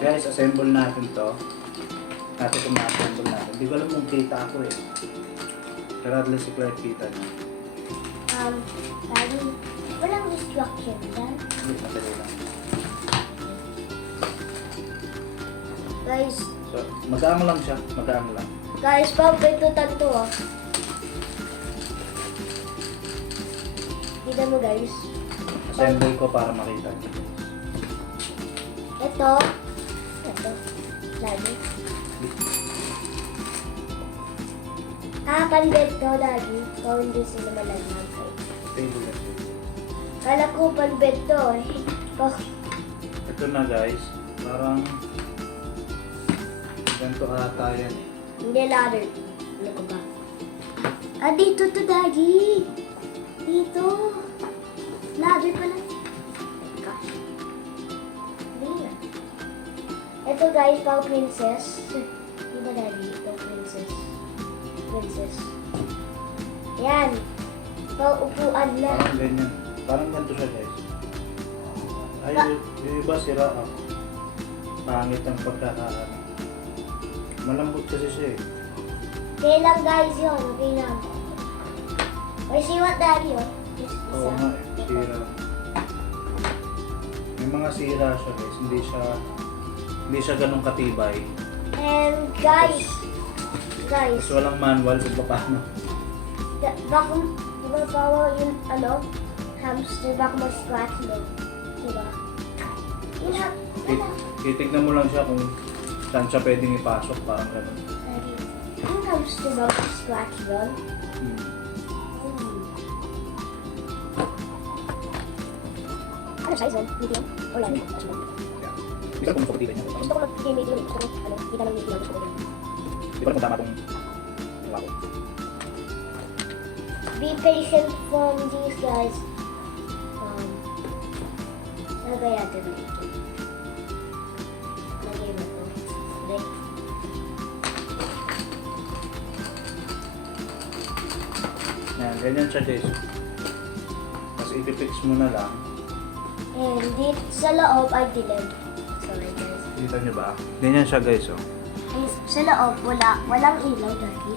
Guys, assemble natin to. Natin itong ma-assemble natin. Hindi ko alam kung kita ako eh. Pero at least si Clark kita niya. Daddy, walang instruction dyan. Hindi, madali lang. Guys, So, magaang lang siya. Magaang lang. guys, papitutan to ah. Kita mo guys. Assemble ko para makita niyo. Ito. Daddy. Panbed ko, Daddy. Kung hindi sila malaglag. Table yan. Kala ko panbed to eh. Ito na guys. Parang ganito ata yan eh. Hindi ladder. Ano ko ba? Dito to, Daddy. Dito. Ladder pala. Gosh. Hindi na. Ito guys, pang princess. Di ba, Daddy? Ito, princess. Princess. Yan. Pang upuan na. Parang ganyan. Parang ganito siya guys. Ay, yung iba sira ah. Pangit ang pagkakaano. Malambot kasi siya eh. Okay lang guys yun. Okay lang. May siwat, Daddy, oh. Oo nga eh. Sira. May mga sira siya guys. Hindi siya ganun katibay. And guys, Tapos walang manual kung paano. baka diba bawal yung hamster, baka mag-scratch mo. Diba? Yun ha, wala. Titignan mo lang siya kung saan siya pwedeng ipasok. Parang ganun. Yung hamster ba mag-scratch doon? Ano size yun? Medium? O large? Hindi ko alam kung kapatid niya. Gusto ko mag-medium. Gusto ko, kita ng medium. Gusto ko yun. Hindi ko alam kung tama itong gawa ko. Be patient from these guys. Ano kaya ito dito? Lagay mo ito. Hindi. Yan, ganyan siya guys. Tapos ipipix mo na lang. And dito sa loob ay dilim. Sorry guys. Kita niyo ba? Ganyan siya guys oh. And sa loob, walang ilaw, Daddy.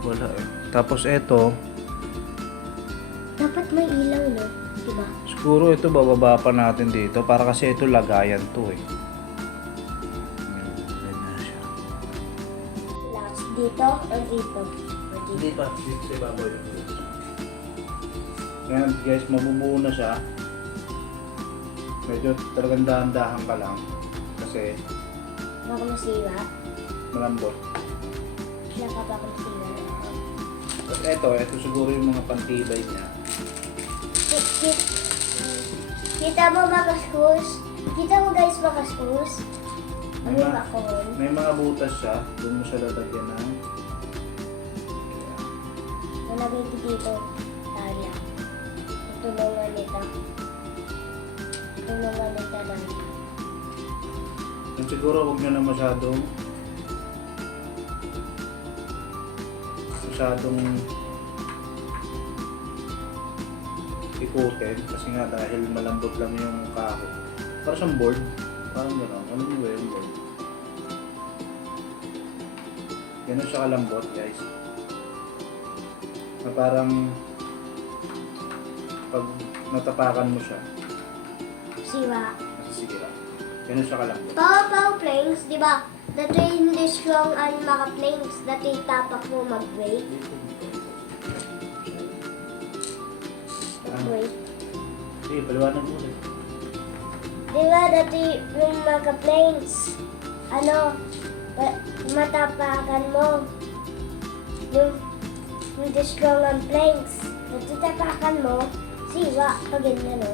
Wala eh. Tapos eto, Dapat may ilaw, no? Diba? siguro ito bababa pa natin dito para kasi ito lagayan to eh. Ganyan siya. Last dito or dito? Or dito? Hindi pa, dito sa ibabaw yun. Ngayon guys, mabubuo na siya. Medyo talagang dahan-dahan ka lang. Kasi Baka masira. malambot. Siya ka baka masira. Tapos ito siguro yung mga pantibay niya. Kita mo mga screws? Kita mo guys mga screws? Ano yung bakon? May mga butas siya. Doon mo siya lalagyan ng Nalagay ko dito. Tala. Tulungan nito. Tulungan nito lang. Yan siguro huwag nyo na masyadong ikutin kasi nga dahil malambot lang yung kahoy. Parang siyang board. Parang gano'n. Ano nyo ba yung board? Ganun siya kalambot guys. Na parang pag natapakan mo siya, Siwa. masisira. Ganun siya kalambot. Pau planes, di ba? Dati hindi strong ang mga planes. Dati tapak mo mag-break. Mag-break. Sige, paliwanag mo ulit. Di ba dati yung mga planes, matapakan mo. Yung hindi strong ang planes. Dati tapakan mo, siwa. Pag ganyan, no?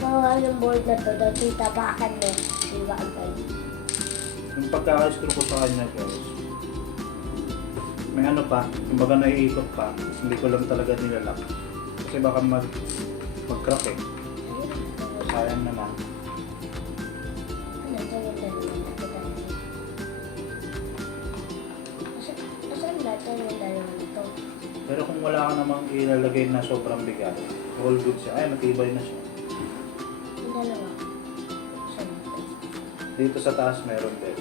Bawal yung board na to, dati tapakan mo, siwa ang plane. Yung pagkaka-screw ko sa kanya guys, may ano pa, yung baga naiikot pa, hindi ko lang talaga nilalak. Kasi baka mag-crack eh. Sayang naman. Ano, ito yung dalawa na ito. Asan ba ito? yung dalawa nito. Pero kung wala ka namang ilalagay na sobrang bigat, all good siya. Ay, matibay na siya. Yung dalawa. Saan ito? Dito sa taas meron din.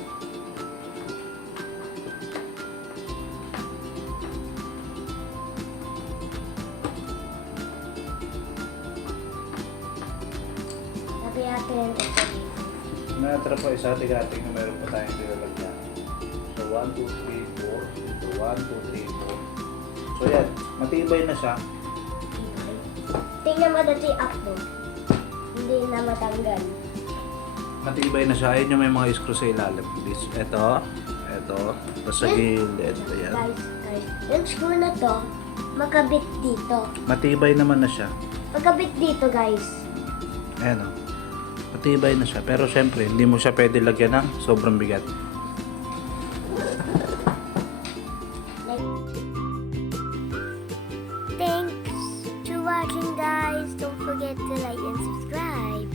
Sabi natin ito dito. Natara pa isa, tigating na meron pa tayong nilalagyan. So, 1, 2, 3, 4. So, 1, 2, 3, 4. So, yan. Matibay na siya. Tingnan mo dito yung up mo. Hindi na matanggal. Matibay na siya. Ayun yung may mga screw sa ilalim. This, ito. Tapos sa gilid. Ayan. Guys, yung screw na to, magkabit dito. Matibay naman na siya. Magkabit dito, guys. Ayan o. Matibay na siya. Pero syempre, hindi mo siya pwede lagyan ng sobrang bigat. Thanks for watching, guys. Don't forget to like and subscribe.